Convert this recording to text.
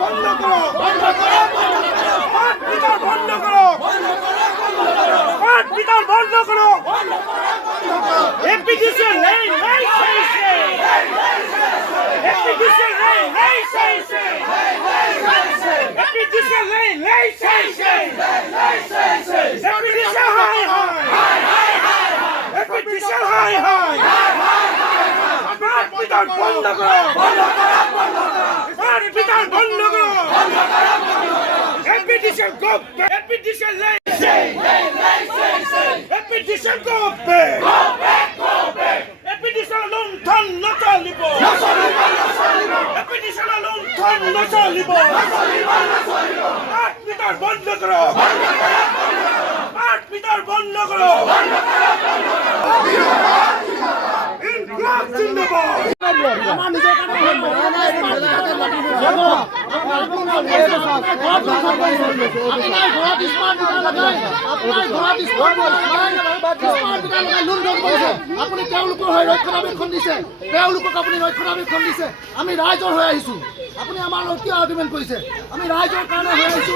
বন্ধ করো পাট বিতরণ বন্ধ করো পাট বিতরণ বন্ধ করো এপিডিসি নেই এপিডিসি নেই এপিডিসি নেই এপিডিসি হাই এপিডিসি হাই পাট বিতরণ বন্ধ করো পাট বিতরণ বন্ধ করো এপিডিসি গো এপিডিসি নেই এপিডিসি গো এপিডিসি লুণ্ঠন নচলিব এপিডিসি লুণ্ঠন নচলিব পাট বিতরণ বন্ধ করো পাট বিতরণ বন্ধ করো ইনকলাব জিন্দাবাদ আমার নিজের আপুনি তেওঁলোকৰ হৈ ৰক্ষণাবেক্ষণ দিছে তেওঁলোকক আপুনি ৰক্ষণাবেক্ষণ দিছে আমি ৰাইজৰ হৈ আহিছোঁ আপুনি আমাৰ লগত কি আৰ্গুমেণ্ট কৰিছে আমি ৰাইজৰ কাৰণে হৈ আহিছোঁ